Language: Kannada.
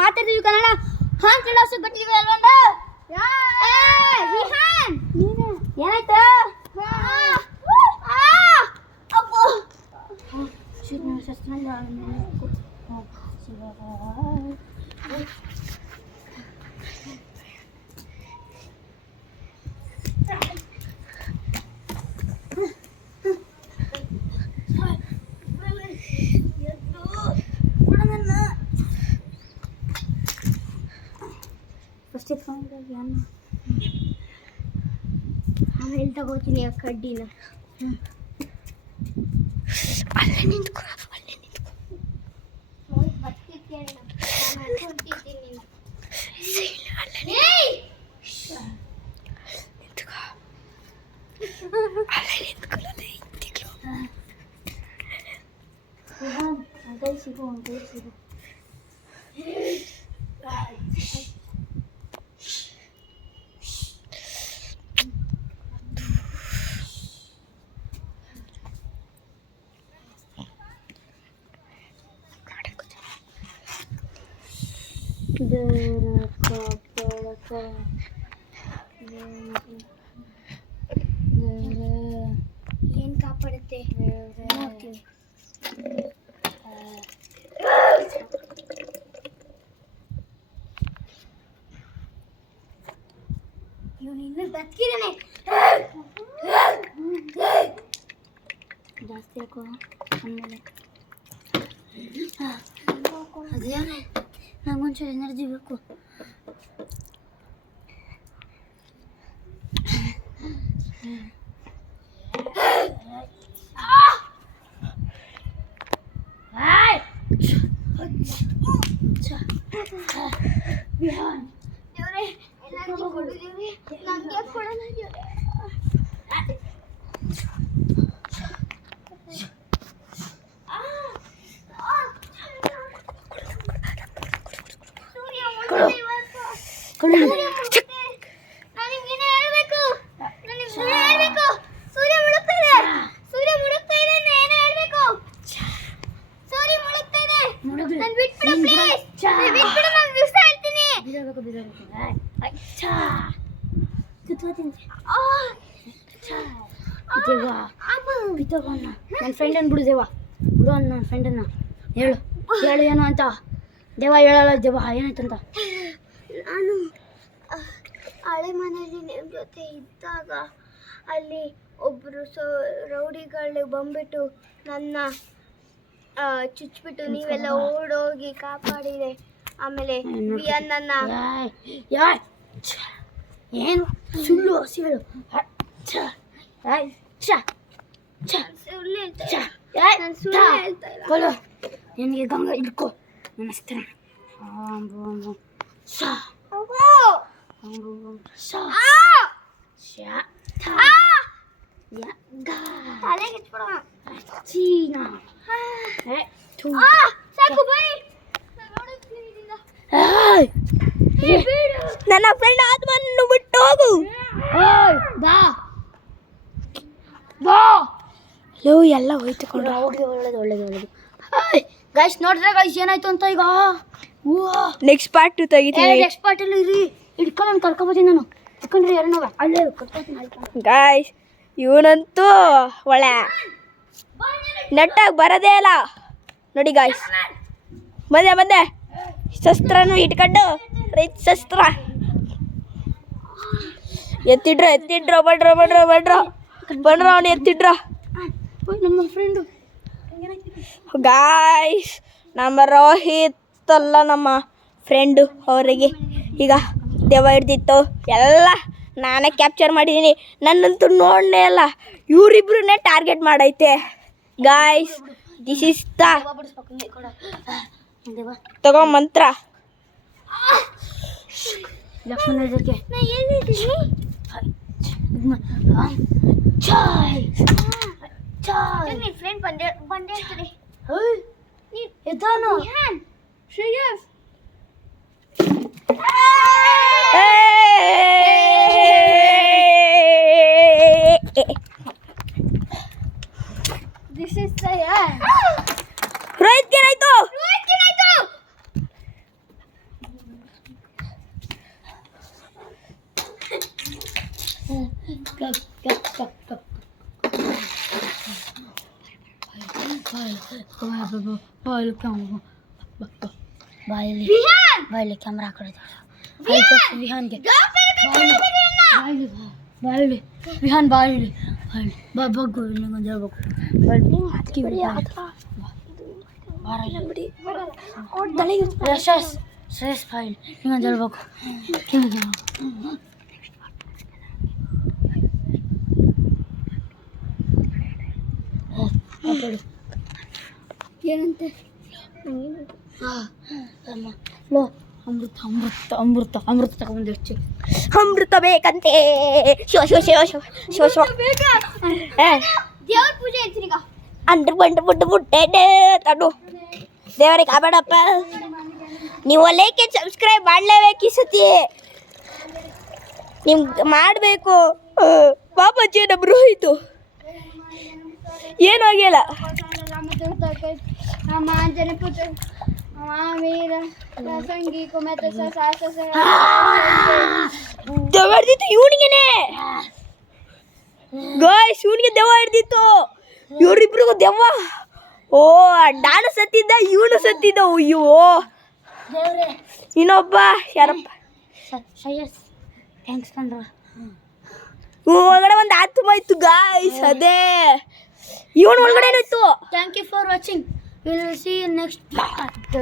ಮಾತಾಡ್ತೀವಿ ಕನ್ನಡ ಹಾಂ ಕ್ಲಾಸ್ ಬಿಟ್ಟಿದ್ದೀವಿ ಅಲ್ವಂಡ ವಿಹಾನ್ ಏನಾಯ್ತು ಫಸ್ಟ್ ಇಟ್ಕೊಂಡಿದ್ದೆ ಆಮೇಲೆ ತಗೋತೀನಿ ಆ ಕಡ್ಡಿನ ಅಲ್ಲೇ ನಿಂತ್ಕೊ ಸಿಗು ಏನ್ ಕಾಪಾಡುತ್ತೆ ಇವನು ಇನ್ನೂ ಬದುಕಿದ್ದಾನೆ ಜಾಸ್ತಿ ಹಾಕೋ ಆಮೇಲೆ ಅದೇನೇ ನಂಗೊಂಚೂರು ಎನರ್ಜಿ ಬೇಕು ನನ್ನ ಫ್ರೆಂಡನ್ನು ಬಿಡು ದೇವ ಬಿಡು ನನ್ನ ಫ್ರೆಂಡನ್ನು ಹೇಳು ಏನು ಅಂತ ದೇವ ಹೇಳಲ್ಲ ದೇವ ಏನಾಯ್ತಂತ ನಾನು ಹಳೆ ಮನೆಯಲ್ಲಿ ನಿಮ್ಮ ಜೊತೆ ಇದ್ದಾಗ ಅಲ್ಲಿ ಒಬ್ಬರು ರೌಡಿಗಳು ಬಂದ್ಬಿಟ್ಟು ನನ್ನ ಚುಚ್ಚಿಬಿಟ್ಟು ನೀವೆಲ್ಲ ಓಡೋಗಿ ಕಾಪಾಡಿದೆ ಆಮೇಲೆ ನನ್ನ ಏನು ಸುಳ್ಳು ಹಸಿ ಹೇಳು ನಿನಗೆ ಗಂಗಾ ಇಟ್ಕೋ ನನ್ನ ಹೆಸರು ನನ್ನ ಫ್ರೆಂಡ್ ಆತ್ಮನ್ನು ಬಿಟ್ಟು ಹೋಗು ಬಾ ಬಾ ಲೋ ಎಲ್ಲ ಹೋಯ್ತು ಕೊಂಡು ಒಳ್ಳೇದು ಗೈಸ್ ನೋಡಿದ್ರೆ ಗೈಸ್ ಏನಾಯ್ತು ಅಂತ ಈಗ ನೆಕ್ಸ್ಟ್ ಪಾರ್ಟ್ 2 ತೆಗಿತೀವಿ ನೆಕ್ಸ್ಟ್ ಪಾರ್ಟಲ್ಲಿ ಇರಿ ಹಿಡ್ಕೊಂಡು ನಾನು ಕರ್ಕೊಬೋತೀನಿ ನಾನು ಹಿಡ್ಕೊಂಡ್ರೆ ಯಾರು ನಾವು ಅಲ್ಲೇ ಕರ್ಕೊತೀನಿ ಗೈಸ್ ಇವನಂತೂ ಒಳ್ಳೆ ನೆಟ್ಟಾಗಿ ಬರೋದೇ ಇಲ್ಲ ನೋಡಿ ಗೈಸ್ ಬಂದೆ ಶಸ್ತ್ರನೂ ಇಟ್ಕೊಂಡು ರೈತ ಶಸ್ತ್ರ ಎತ್ತಿಡ್ರ ಬಡ್ರ ಅವನು ಎತ್ತಿಡ್ರ ನಮ್ಮ ಫ್ರೆಂಡು ಗಾಯ್ಸ್ ನಮ್ಮ ರೋಹಿತ್ ಅಲ್ಲ ನಮ್ಮ ಫ್ರೆಂಡು ಅವರಿಗೆ ಈಗ ದೆವ್ವ ಹಿಡ್ದಿತ್ತು ಎಲ್ಲ ನಾನೇ ಕ್ಯಾಪ್ಚರ್ ಮಾಡಿದ್ದೀನಿ ನನ್ನಂತೂ ನೋಡಲೇ ಅಲ್ಲ ಇವರಿಬ್ರನ್ನೇ ಟಾರ್ಗೆಟ್ ಮಾಡೈತೆ ಗಾಯ್ಸ್ ದಿಸ್ ಇಸ್ ದ ತಗೋ ಮಂತ್ರ ಲಕ್ಷ್ಮಣ ಇದಕ್ಕೆ ಫ್ರೆಂಡ್ ಬಂದೇ ಇರ್ತಾರೆ ಎದ್ದಾನು ಶ್ರೇಯಸ್ ದಿಸ್ ಇಸ್ ರೋಹಿತ್ ಏನಾಯ್ತು ಬಾಯಲ್ಲಿ ಕ್ಯಾಮ್ರಾ ಕಡೆ ವಿಹಾನ್ಗೆ ಬಾಯಲ್ಲಿ ವಿಹಾನ್ ಬಾಯಲ್ಲಿ ಬಗ್ಗು ನಿಂಗೊಂದು ಹೇಳ್ಬೇಕು ಶ್ರೇಯಸ್ ಬಾಯಲ್ಲಿ ನಿಂಗೊಂದು ಹೇಳ್ಬೇಕು ಏನಂತೆ ಲೋ ಅಮೃತ ಅಮೃತ ಅಮೃತ ಅಮೃತ ತಗೊಂಡು ಹೆಚ್ಚು ಅಮೃತ ಬೇಕಂತೆ ಶಿವ ಶಿವ ಶಿವ ಶಿವ ಶಿವ ಶಿವ ದೇವ್ರ ಪೂಜೆ ಹೇಳ್ತೀನಿ ಈಗ ಅಂಡ್ರ ಬಂಡು ಬುಡ್ಡು ಬುಟ್ಟೆ ತಡು ದೇವರಿಗೆ ಕಾಬೇಡಪ್ಪ ನೀವು ಲೈಕ್ ಸಬ್ಸ್ಕ್ರೈಬ್ ಮಾಡಲೇಬೇಕು ಈ ಸತಿ ನಿಮ್ಗೆ ಮಾಡಬೇಕು ಪಾಪಜ್ಜಿ ನಮ್ಮ ರೋಹಿತು ಏನೂ ಆಗಿಲ್ಲ ದೆವ್ವ ಹಿಡ್ದಿತ್ತು ಇವನಿಗೆನೆ ಗಾಯ್ಸ್ ಇವನಿಗೆ ದೆವ್ವ ಹಿಡ್ದಿತ್ತು ಇವರಿಬ್ರಿಗೂ ದೆವ್ವ ಓ ನಾನು ಸತ್ತಿದ್ದ ಇವನು ಸತ್ತಿದ್ದ ಅಯ್ಯೋ ಇನ್ನೊಬ್ಬ ಯಾರಪ್ಪ ಶ್ರೇಯಸ್ ಥ್ಯಾಂಕ್ಸ್ ಕಂಡ್ರ ಒಳಗಡೆ ಒಂದು ಆತ್ಮ ಇತ್ತು ಗಾಯ್ಸ್ ಅದೇ ಇವನು ಒಳಗಡೆ ಇತ್ತು thank you for watching will see next